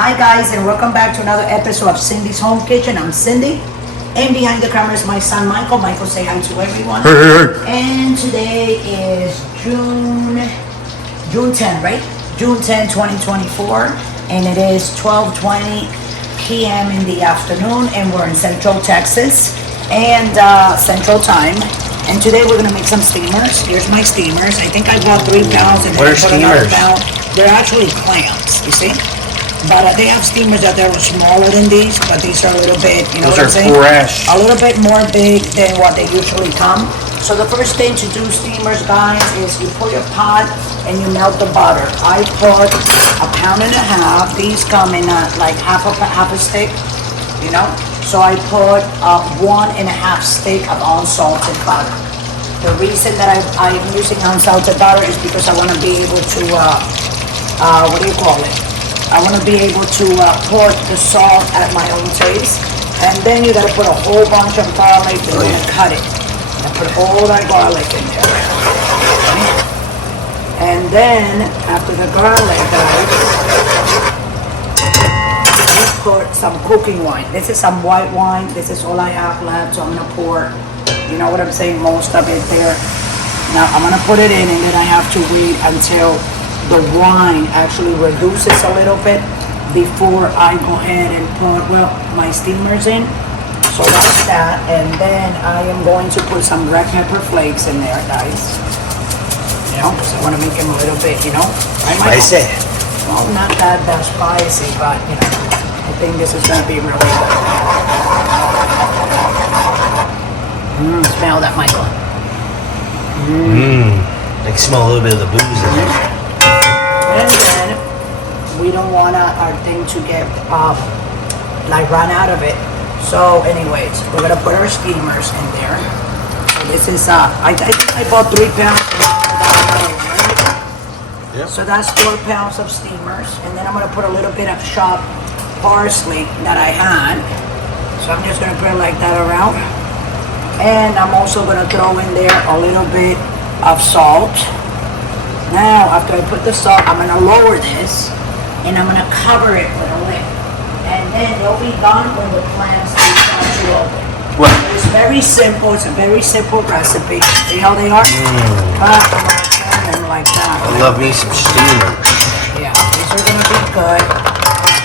Hi guys, and welcome back to another episode of Cindy's Home Kitchen. I'm Cindy, and behind the camera is my son Michael. Michael, say hi to everyone. And today is June 10, right? June 10, 2024, and it is 12:20 p.m. in the afternoon, and we're in Central Texas and Central Time. And today we're gonna make some steamers. Here's my steamers. I think I bought 3 pounds and then I put another pound. They're actually clams, you see? But they have steamers that are smaller than these, but these are a little bit, you know what I'm saying? Fresh. A little bit more big than what they usually come. So the first thing to do steamers, guys, is you put your pot and you melt the butter. I put 1.5 pounds. These come in like half a stick, you know? So I put 1.5 stick of unsalted butter. The reason that I'm using unsalted butter is because I want to be able to, what do you call it? I want to be able to put the salt at my own taste. And then you got to put a whole bunch of garlic and then cut it. And put all that garlic in there. And then, after the garlic, you put some cooking wine. This is some white wine. This is all I have left, so I'm going to pour, you know what I'm saying, most of it there. Now, I'm going to put it in, and then I have to wait until the wine actually reduces a little bit before I go ahead and put, well, my steamers in. So that's that, and then I am going to put some red pepper flakes in there, guys. You know, because I want to make them a little bit, you know, right, Michael? Spicy. Well, not that spicy, but, you know, I think this is going to be really good. Smell that, Michael. I can smell a little bit of the booze in there. And then we don't want our thing to get like run out of it. So anyways, we're gonna put our steamers in there. So this is I think I bought 3 pounds. Yep. So that's 4 pounds of steamers, and then I'm gonna put a little bit of chopped parsley that I had. So I'm just gonna put it like that around, and I'm also gonna throw in there a little bit of salt. Now, after I put the salt, I'm going to lower this, and I'm going to cover it with a lid. And then they'll be done when the clams start to open. What? It's very simple. It's a very simple recipe. See how they are? But I'm going to turn them like that. I love me some steamer. Yeah, these are going to be good.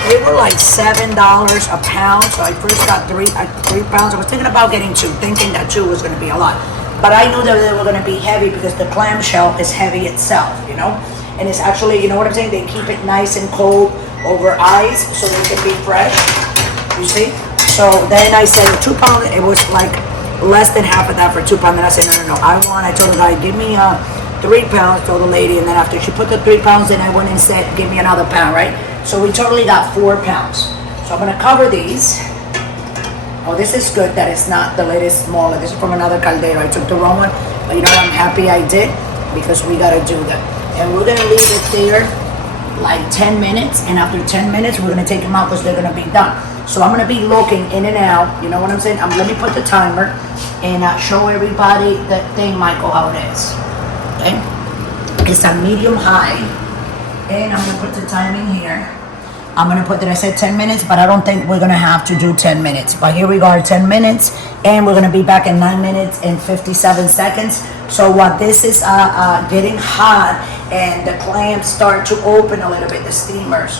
They were like $7 a pound, so I first got 3 pounds. I was thinking about getting 2, thinking that 2 was going to be a lot. But I knew that they were going to be heavy because the clamshell is heavy itself, you know? And it's actually, you know what I'm saying? They keep it nice and cold over ice so they can be fresh, you see? So then I said 2 pounds, it was like less than half of that for 2 pounds. And I said, no, I told the guy, give me 3 pounds, told the lady. And then after she put the 3 pounds in, I went and said, give me another pound, right? So we totally got 4 pounds. So I'm going to cover these. Oh, this is good that it's not, the lid is smaller. This is from another caldera. I took the wrong one, but you know what, I'm happy I did because we gotta do that. And we're gonna leave it there like 10 minutes, and after 10 minutes, we're gonna take them out because they're gonna be done. So I'm gonna be looking in and out, you know what I'm saying? Let me put the timer and show everybody the thing, Michael, how it is, okay? It's a medium high, and I'm gonna put the timing here. I'm gonna put that I said 10 minutes, but I don't think we're gonna have to do 10 minutes. But here we are, 10 minutes, and we're gonna be back in 9 minutes and 57 seconds. So while this is getting hot and the clams start to open a little bit, the steamers,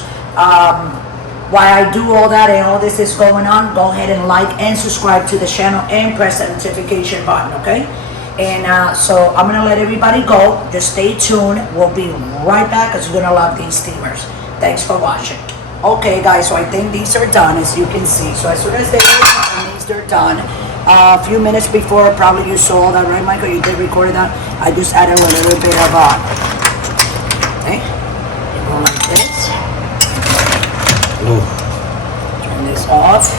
while I do all that and all this is going on, go ahead and like and subscribe to the channel and press the notification button, okay? And so I'm gonna let everybody go. Just stay tuned. We'll be right back because you're gonna love these steamers. Thanks for watching. Okay, guys, so I think these are done, as you can see. So as soon as they are done, they're done. A few minutes before, probably you saw that, right, Michael? You did record that. I just added a little bit of, okay? You go like this. Ooh. Turn this off.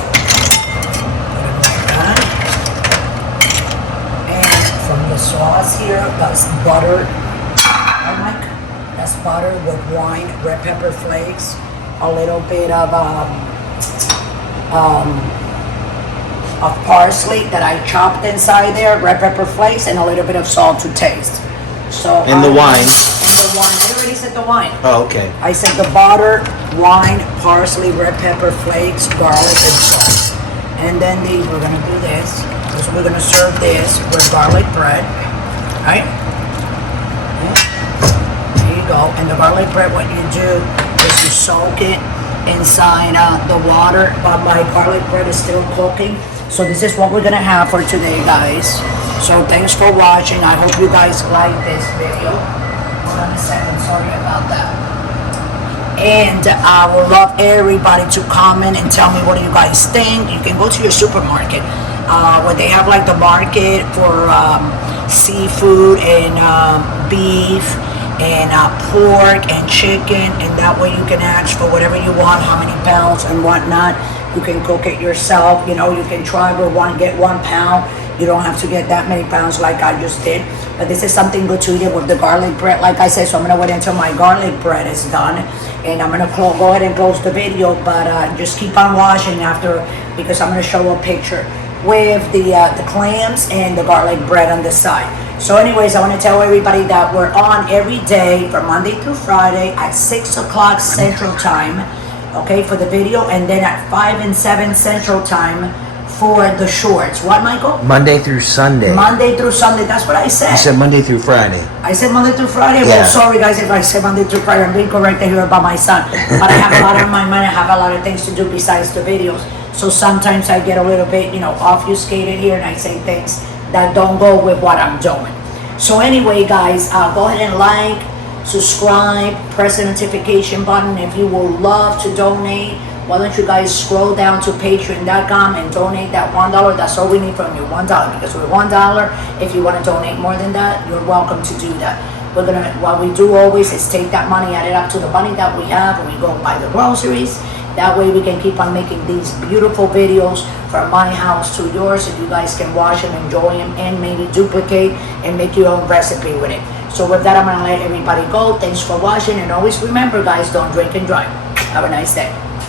And from the sauce here, that's butter. Oh, Mike? That's butter with wine, red pepper flakes, a little bit of parsley that I chopped inside there, red pepper flakes, and a little bit of salt to taste. So and the wine. And the wine. I already said the wine. Oh, okay. I said the butter wine, parsley, red pepper flakes, garlic, and salt. And then these, we're gonna do this, because we're gonna serve this with garlic bread, right? There you go. And the garlic bread, what you do is you soak it inside the water, but my garlic bread is still cooking. So this is what we're gonna have for today, guys. So thanks for watching. I hope you guys like this video. Hold on a second, sorry about that. And I would love everybody to comment and tell me what do you guys think. You can go to your supermarket where they have like the market for seafood and beef and pork and chicken, and that way you can ask for whatever you want, how many pounds and whatnot. You can cook it yourself, you know, you can try with one, get 1 pound. You don't have to get that many pounds like I just did. But this is something good to eat with the garlic bread, like I said. So I'm gonna wait until my garlic bread is done, and I'm gonna go ahead and close the video. But just keep on watching after, because I'm gonna show a picture with the clams and the garlic bread on the side. So anyways, I want to tell everybody that we're on every day from Monday through Friday at 6 o'clock Central Time, okay, for the video, and then at 5 and 7 Central Time for the shorts. What, Michael? Monday through Sunday. Monday through Sunday, that's what I said. You said Monday through Friday. I said Monday through Friday? Yeah. Well, sorry guys if I said Monday through Friday. I'm being corrected here about my son. But I have a lot on my mind. I have a lot of things to do besides the videos. So sometimes I get a little bit, you know, obfuscated here, and I say things that don't go with what I'm doing. So anyway, guys, go ahead and like, subscribe, press the notification button. If you would love to donate, why don't you guys scroll down to patreon.com and donate that $1. That's all we need from you, $1. Because with $1, if you want to donate more than that, you're welcome to do that. We're gonna, what we do always is take that money, add it up to the money that we have, and we go buy the groceries. That way we can keep on making these beautiful videos from my house to yours, and you guys can watch them, enjoy them, and maybe duplicate and make your own recipe with it. So with that, I'm gonna let everybody go. Thanks for watching, and always remember, guys, don't drink and drive. Have a nice day.